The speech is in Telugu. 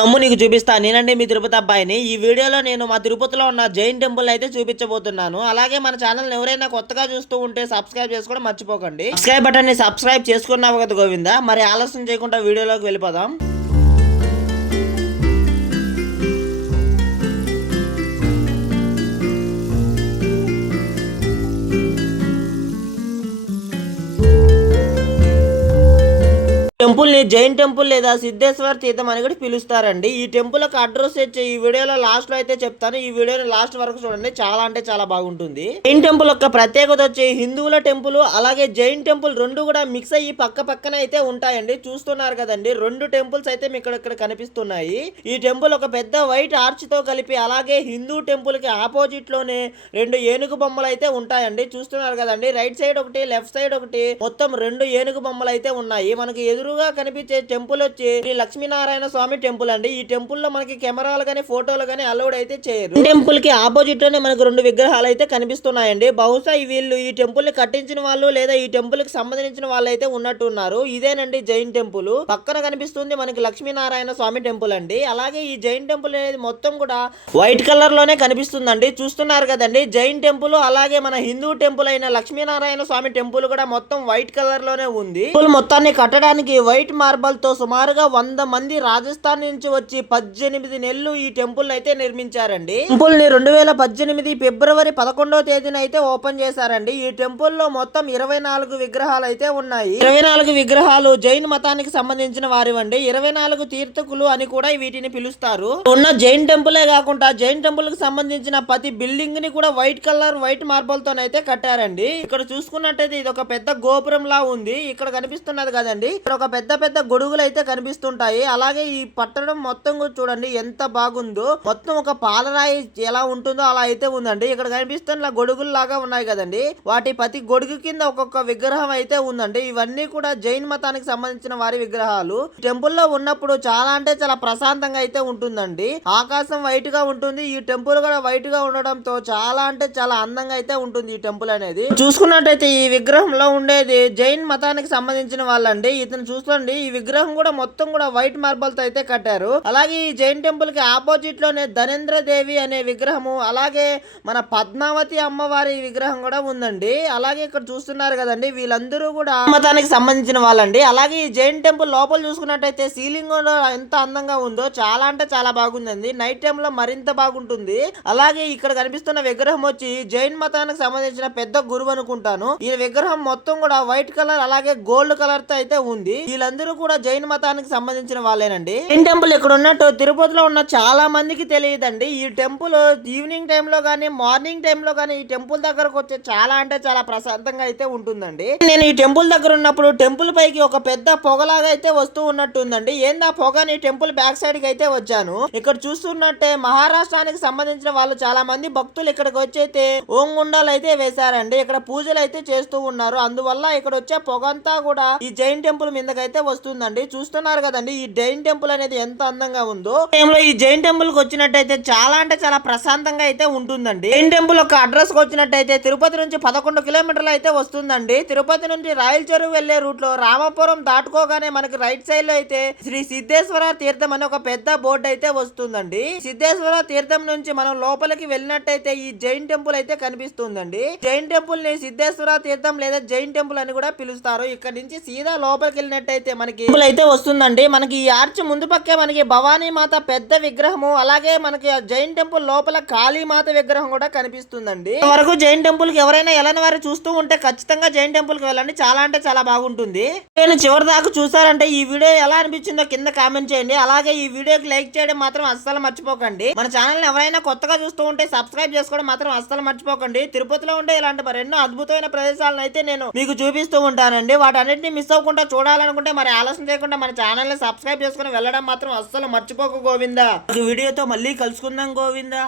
నమ్ము నీకు చూపిస్తా. నేనండి మీ తిరుపతి అబ్బాయిని. ఈ వీడియోలో నేను మా తిరుపతిలో ఉన్న జైన్ టెంపుల్ అయితే చూపించబోతున్నాను. అలాగే మన ఛానల్ ఎవరైనా కొత్తగా చూస్తూ ఉంటే సబ్స్క్రైబ్ చేసుకోవడం మర్చిపోకండి. సబ్స్క్రైబ్ బటన్ని సబ్స్క్రైబ్ చేసుకున్నావు కదా గోవిందా? మరి ఆలస్యం చేయకుండా వీడియోలోకి వెళ్ళిపోదాం. టెంపుల్ని జైన్ టెంపుల్ లేదా సిద్ధేశ్వర తీర్థం అని కూడా పిలుస్తారండి. ఈ టెంపుల్ యొక్క అడ్రస్ వచ్చి ఈ వీడియోలో లాస్ట్లో అయితే చెప్తాను. ఈ వీడియోని లాస్ట్ వరకు చూడండి. చాలా అంటే చాలా బాగుంటుంది. జైన్ టెంపుల్ యొక్క ప్రత్యేకత వచ్చి హిందువుల టెంపుల్ అలాగే జైన్ టెంపుల్ రెండు కూడా మిక్స్ అయ్యి పక్క పక్కన అయితే ఉంటాయండి. చూస్తున్నారు కదండి. రెండు టెంపుల్స్ అయితే మీకు ఇక్కడ కనిపిస్తున్నాయి. ఈ టెంపుల్ ఒక పెద్ద వైట్ ఆర్చ్తో కలిపి అలాగే హిందూ టెంపుల్కి ఆపోజిట్లోనే రెండు ఏనుగు బొమ్మలు అయితే ఉంటాయండి. చూస్తున్నారు కదండి. రైట్ సైడ్ ఒకటి లెఫ్ట్ సైడ్ ఒకటి మొత్తం రెండు ఏనుగు బొమ్మలు అయితే ఉన్నాయి. మనకి ఎదురు ఎదురుగా కనిపించే టెంపుల్ వచ్చి శ్రీ లక్ష్మీనారాయణ స్వామి టెంపుల్ అండి. ఈ టెంపుల్లో మనకి కెమెరాలు కానీ ఫోటోలు కానీ అలౌడ్ అయితే చేయరు. టెంపుల్కి ఆపోజిట్లోనే మనకు రెండు విగ్రహాలు అయితే కనిపిస్తున్నాయండి. బహుశా వీళ్ళు ఈ టెంపుల్ని కట్టించిన వాళ్ళు లేదా ఈ టెంపుల్కి సంబంధించిన వాళ్ళు అయితే ఉన్నట్టు ఉన్నారు ఇదేనండి జైన్ టెంపుల్. పక్కన కనిపిస్తుంది మనకి లక్ష్మీనారాయణ స్వామి టెంపుల్ అండి. అలాగే ఈ జైన్ టెంపుల్ అనేది మొత్తం కూడా వైట్ కలర్లోనే కనిపిస్తుందండి. చూస్తున్నారు కదండి జైన్ టెంపుల్ అలాగే మన హిందూ టెంపుల్ అయిన లక్ష్మీనారాయణ స్వామి టెంపుల్ కూడా మొత్తం వైట్ కలర్లోనే ఉంది. టెంపుల్ మొత్తాన్ని కట్టడానికి వైట్ మార్బల్తో సుమారుగా వంద మంది రాజస్థాన్ నుంచి వచ్చి పద్దెనిమిది నెలలు ఈ టెంపుల్ అయితే నిర్మించారండి. టెంపుల్ని రెండు వేల పద్దెనిమిది ఫిబ్రవరి పదకొండవ తేదీన అయితే ఓపెన్ చేశారండి. ఈ టెంపుల్లో మొత్తం ఇరవై నాలుగు విగ్రహాలు అయితే ఉన్నాయి. ఇరవై నాలుగు విగ్రహాలు జైన్ మతానికి సంబంధించిన వారివండి. ఇరవై నాలుగు తీర్థకులు అని కూడా వీటిని పిలుస్తారు. ఉన్న జైన్ టెంపులే కాకుండా జైన్ టెంపుల్కి సంబంధించిన ప్రతి బిల్డింగ్ని కూడా వైట్ కలర్ వైట్ మార్బల్ తోనైతే కట్టారండి. ఇక్కడ చూసుకున్నట్టయితే ఇది ఒక పెద్ద గోపురం లా ఉంది. ఇక్కడ కనిపిస్తున్నది కదండి. ఇక్కడ ఒక పెద్ద పెద్ద గొడుగులు అయితే కనిపిస్తుంటాయి. అలాగే ఈ పట్టణం మొత్తం కూడా చూడండి ఎంత బాగుందో. మొత్తం ఒక పాలరాయి ఎలా ఉంటుందో అలా అయితే ఉందండి. ఇక్కడ కనిపిస్తున్న గొడుగులు లాగా ఉన్నాయి కదండి. వాటి ప్రతి గొడుగు కింద ఒక్కొక్క విగ్రహం అయితే ఉందండి. ఇవన్నీ కూడా జైన్ మతానికి సంబంధించిన వారి విగ్రహాలు. టెంపుల్లో ఉన్నప్పుడు చాలా అంటే చాలా ప్రశాంతంగా అయితే ఉంటుందండి. ఆకాశం వైట్గా ఉంటుంది. ఈ టెంపుల్ కూడా వైట్గా ఉండడంతో చాలా అంటే చాలా అందంగా అయితే ఉంటుంది ఈ టెంపుల్ అనేది. చూసుకున్నట్టయితే ఈ విగ్రహంలో ఉండేది జైన్ మతానికి సంబంధించిన వాళ్ళండి. ఇతను చూసుకోండి ఈ విగ్రహం కూడా మొత్తం కూడా వైట్ మార్బల్తో అయితే కట్టారు. అలాగే ఈ జైన్ టెంపుల్కి ఆపోజిట్లోనే ధనేంద్ర దేవి అనే విగ్రహము అలాగే మన పద్మావతి అమ్మవారి విగ్రహం కూడా ఉందండి. అలాగే ఇక్కడ చూస్తున్నారు కదండి వీళ్ళందరూ కూడా మతానికి సంబంధించిన వాళ్ళండి. అలాగే ఈ జైన్ టెంపుల్ లోపల చూసుకున్నట్టయితే సీలింగ్ కూడా ఎంత అందంగా ఉందో చాలా అంటే చాలా బాగుందండి. నైట్ టైం లో మరింత బాగుంటుంది. అలాగే ఇక్కడ కనిపిస్తున్న విగ్రహం వచ్చి జైన్ మతానికి సంబంధించిన పెద్ద గురువు అనుకుంటాను. ఈ విగ్రహం మొత్తం కూడా వైట్ కలర్ అలాగే గోల్డ్ కలర్తో అయితే ఉంది. వీళ్ళందరూ కూడా జైన్ మతానికి సంబంధించిన వాళ్ళేనండి. జైన్ టెంపుల్ ఇక్కడ ఉన్నట్టు తిరుపతిలో ఉన్న చాలా మందికి తెలియదండి. ఈ టెంపుల్ ఈవినింగ్ టైంలో కానీ మార్నింగ్ టైంలో కానీ ఈ టెంపుల్ దగ్గరకు వచ్చే చాలా అంటే చాలా ప్రశాంతంగా అయితే ఉంటుందండి. నేను ఈ టెంపుల్ దగ్గర ఉన్నప్పుడు టెంపుల్ పైకి ఒక పెద్ద పొగలాగా అయితే వస్తూ ఉన్నట్టు ఉందండి ఏందా పొగ నీ టెంపుల్ బ్యాక్ సైడ్కి అయితే వచ్చాను. ఇక్కడ చూస్తున్నట్టే మహారాష్ట్రానికి సంబంధించిన వాళ్ళు చాలా మంది భక్తులు ఇక్కడికి వచ్చి అయితే అయితే వేశారండి. ఇక్కడ పూజలు అయితే చేస్తూ ఉన్నారు. అందువల్ల ఇక్కడ వచ్చే పొగంతా కూడా ఈ జైన్ టెంపుల్ మీద అయితే వస్తుందండి. చూస్తున్నారు కదండి ఈ జైన్ టెంపుల్ అనేది ఎంత అందంగా ఉందో. టైంలో ఈ జైన్ టెంపుల్కి వచ్చినట్టయితే చాలా అంటే చాలా ప్రశాంతంగా అయితే ఉంటుందండి. జైన్ టెంపుల్ ఒక అడ్రస్కి వచ్చినట్టయితే తిరుపతి నుంచి పదకొండు కిలోమీటర్లు అయితే వస్తుందండి. తిరుపతి నుంచి రాయల చెరువు వెళ్ళే రూట్లో రామపురం దాటుకోగానే మనకి రైట్ సైడ్లో అయితే శ్రీ సిద్ధేశ్వర తీర్థం అనే ఒక పెద్ద బోర్డు అయితే వస్తుందండి. సిద్ధేశ్వర తీర్థం నుంచి మనం లోపలికి వెళ్ళినట్టయితే ఈ జైన్ టెంపుల్ అయితే కనిపిస్తుందండి. జైన్ టెంపుల్ని సిద్ధేశ్వర తీర్థం లేదా జైన్ టెంపుల్ అని కూడా పిలుస్తారు. ఇక్కడ నుంచి సీదా లోపలికి వెళ్ళినట్టయితే మనకి అయితే వస్తుందండి. మనకి ఈ ఆర్చ్ ముందు పక్కే మనకి భవానీ మాత పెద్ద విగ్రహము అలాగే మనకి జైన్ టెంపుల్ లోపల కాళీ మాత విగ్రహం కూడా కనిపిస్తుందండి. వరకు జైన్ టెంపుల్కి ఎవరైనా వెళ్ళని వారు చూస్తూ ఉంటే ఖచ్చితంగా జైన్ టెంపుల్కి వెళ్ళండి. చాలా అంటే చాలా బాగుంటుంది. నేను చివరి దాకా చూసారంటే ఈ వీడియో ఎలా అనిపించిందో కింద కామెంట్ చేయండి. అలాగే ఈ వీడియోకి లైక్ చేయడం మాత్రం అస్సలు మర్చిపోకండి. మన ఛానల్ ఎవరైనా కొత్తగా చూస్తూ ఉంటే సబ్స్క్రైబ్ చేసుకోవడం మాత్రం అస్సలు మర్చిపోకండి. తిరుపతిలో ఉండే ఇలాంటి మరెన్నో అద్భుతమైన ప్రదేశాలను అయితే నేను మీకు చూపిస్తూ ఉంటానండి. వాటన్నిటిని మిస్ అవ్వకుండా చూడాలనుకుంటే మరి ఆలస్యం చేయకుండా మన ఛానల్ని సబ్స్క్రైబ్ చేసుకుని వెళ్ళడం మాత్రం అస్సలు మర్చిపోకు గోవిందా. వీడియోతో మళ్ళీ కలుసుకుందాం గోవిందా.